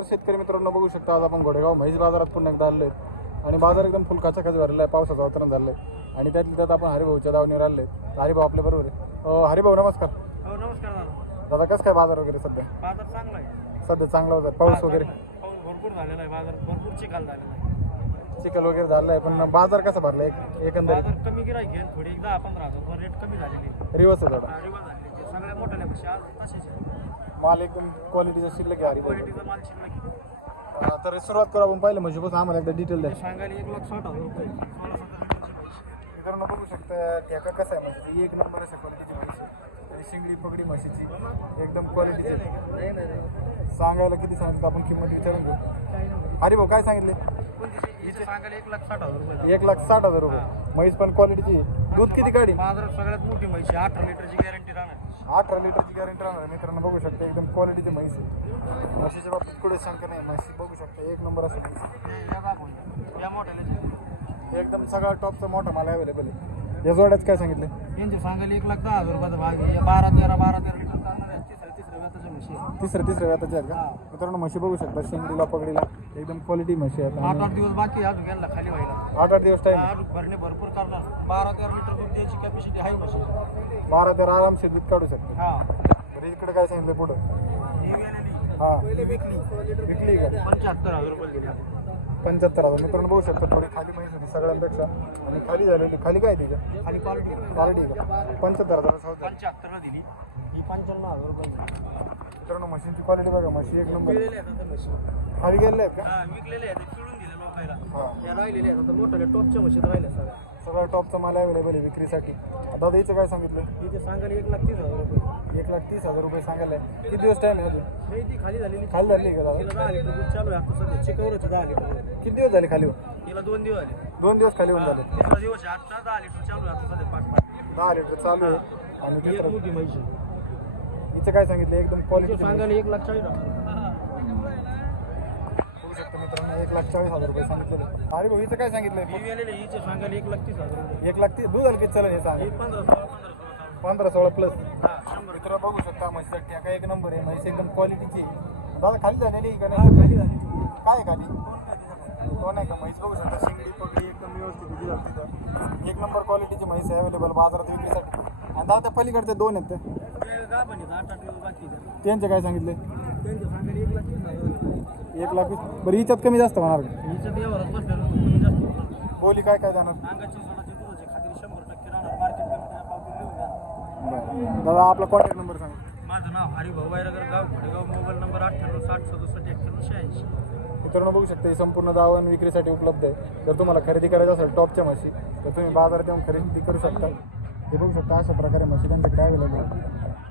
नमस्कार शेतकरी मित्रांनो बघू शकता आज आपण घोडेगाव म्हैस बाजारात पुन्हा एकदा आलोय आणि बाजार एकदम फुलकाचा खच भरलेला आहे पावसाचं वातावरण झालंय. आणि त्यातल्या त्यात आपण हरिभाऊच्या दावणीवर आलोय हरिभाऊ आपल्या बरोबर आहे. हरिभाऊ नमस्कार. हो नमस्कार दादा. दादा कसं काय बाजार वगैरे सध्या? बाजार चांगला आहे. सध्या चांगला होता. पाऊस वगैरे? पाऊस भरपूर झालेला आहे. बाजार भरपूर चिखल झालेला आहे. चिखल वगैरे झालाय पण बाजार कसा भरला एक एकंदर बाजार कमी थोडी एक दहा पंधरा हजार रुपये रेट कमी झालेली आहे. रिवर्स होता आहे. सगळ्या मोठ्या आज तसेच आहे. माल एकदम क्वालिटीचा शिल्लक आहे हरिभाऊ क्वालिटीचा माल शिल्लक आहे. अं, तर सुरुवात करू आपण पाहिलं म्हणजे बस आम्हाला एकदा डिटेल द्या. सांगायला एक लाख साठ हजार रुपये. सोळा सतरा. मित्रांनो बघू शकता ठेका कसा आहे म्हणजे एक नंबर अशा क्वालिटीची म्हशी आणि शिंगडी पगडी म्हशीची एकदम क्वालिटीची सांगायला किती सांगितलं आपण किंमत विचारून घेऊ. अरे भाऊ काय सांगितले? कोणती? हिचे सांगायला एक लाख साठ हजार रुपये. एक लाख साठ हजार रुपये. म्हैस पण क्वालिटीची दूध किती काढी? बाजारात सगळ्यात मोठी म्हशी अठरा लिटरची गॅरंटी राहणार. अठरा लिटरची गॅरंटी राहणार आहे. मित्रांनो बघू शकता एकदम क्वालिटीची म्हैस आहे. म्हशीच्या बाबतीत कुठे शंका नाही. म्हशी बघू शकता एक नंबर असं एकदम सगळा टॉपचा मोठा मला अवेलेबल आहे. या जोड्यात काय सांगितले यांचे सांगायला एक लाख दहा हजार रुपयाचा भाग बारा तेरा बारा तेरा तिसऱ्या तिसऱ्या व्याताचे आहेत का? मित्रांनो म्हशी बघू शकता. शेंगडीला पगडीला एकदम क्वालिटी म्हशी आहेत. आठ आणि आठ दिवस बाकी आहे अजून यांना खाली व्हायला. आठ आठ दिवस टाईम भरणे भरपूर करणार. बारा तेरा लिटर दूध द्यायची कॅपॅसिटी आहे म्हशी. बारा तेरा आरामशीर दूध काढू शकतो. हा. तर इकडे काय सांगितलं पुढं? ही. विकली का? पंच्याहत्तर हजार रुपये दिले. पंच्याहत्तर हजार. मित्रांनो बघू शकता थोडी खाली माहिती होती सगळ्यांपेक्षा. आणि खाली झालेली. खाली काय खाली क्वालिटी क्वालिटी का? पंच्याहत्तर हजार. पंच्याहत्तरला दिली. पंच्याण्णव हजार रुपये. मित्रांनो मशीनची क्वालिटी बघा म्हशी एक नंबर. विकलेले आहेत आता म्हशी. खाली गेलेले आहेत का? हा विकलेले आहेत ते पिळून दिले लोकायला. हा. या राहिलेले आहेत आता मोठ्या टॉपच्या म्हशीत राहिल्या सगळ्या. सगळं टॉपचा माल अवेलेबल आहे विक्रीसाठी. दादा हिचं काय सांगितलं? इथे सांगायला एक लाख तीस हजार रुपये. एक लाख तीस हजार रुपये सांगायला आहे. किती दिवस टाईम आहे अजून? नाही ती खाली झालेली खाली झाली का दादा? तिला दहा लिटर दूध चालू आहे आता सध्या. चिकवरच दहा लिटर किती दिवस झाले खाली होऊन? तिला दोन दिवस आले दोन दिवस खाली होऊन झाले. तिसरा दिवस आहे आता दहा लिटर चालू आहे आता सध्या पाच पाच दहा लिटर चालू आहे. आणि ही एक तिसरं? मोठी म्हैस आहे. हिचं काय सांगितलं? एकदम तिचे क्वालिटी सांगायला एक लाख चाळीस शकतो मित्रांनो एक लाख चाळीस हजार रुपये सांगितलं अरे भाऊ हिचं काय सांगितलं गेलेली हिचे सांगायला एक लाख तीस हजार रुपये. एक लाख तीस दूध आलं किती चालेल हे सांग. पंधरा सोळा प्लस मित्र बघू शकता ठेका एक नंबर आहे म्हैस एकदम क्वालिटीची दादा खाली झालेली का नाही? खाली झाली काय आहे खाली? तो नाही का म्हैस? बघू शकता शिंगडी पगडी एकदम व्यवस्थित एक नंबर क्वालिटीची म्हैस अवेलेबल बाजारात विक्रीसाठी. आणि दादा त्या पलीकडचे दोन आहेत ते. त्यांचे काय सांगितले? एक लाख वीस बरं हिच्यात कमी जास्त होणार का. बोली काय काय जाणार? बरं. दादा आपला कॉन्टॅक्ट नंबर सांगा. माझं नाव हरिभाऊ वायरगर गाव घोडेगाव मोबाईल नंबर अठ्ठ्याण्णव साठ सदुसष्ट एक्क्याण्णव शहाऐंशी. मित्रांनो बघू शकता ही संपूर्ण दावण विक्रीसाठी उपलब्ध आहे. जर तुम्हाला खरेदी करायचं असेल टॉपच्या म्हशी तर तुम्ही बाजारात येऊन खरेदी करू शकता. हे बघू शकता अशा प्रकारे म्हशी त्यांच्याकडे अवेलेबल आहे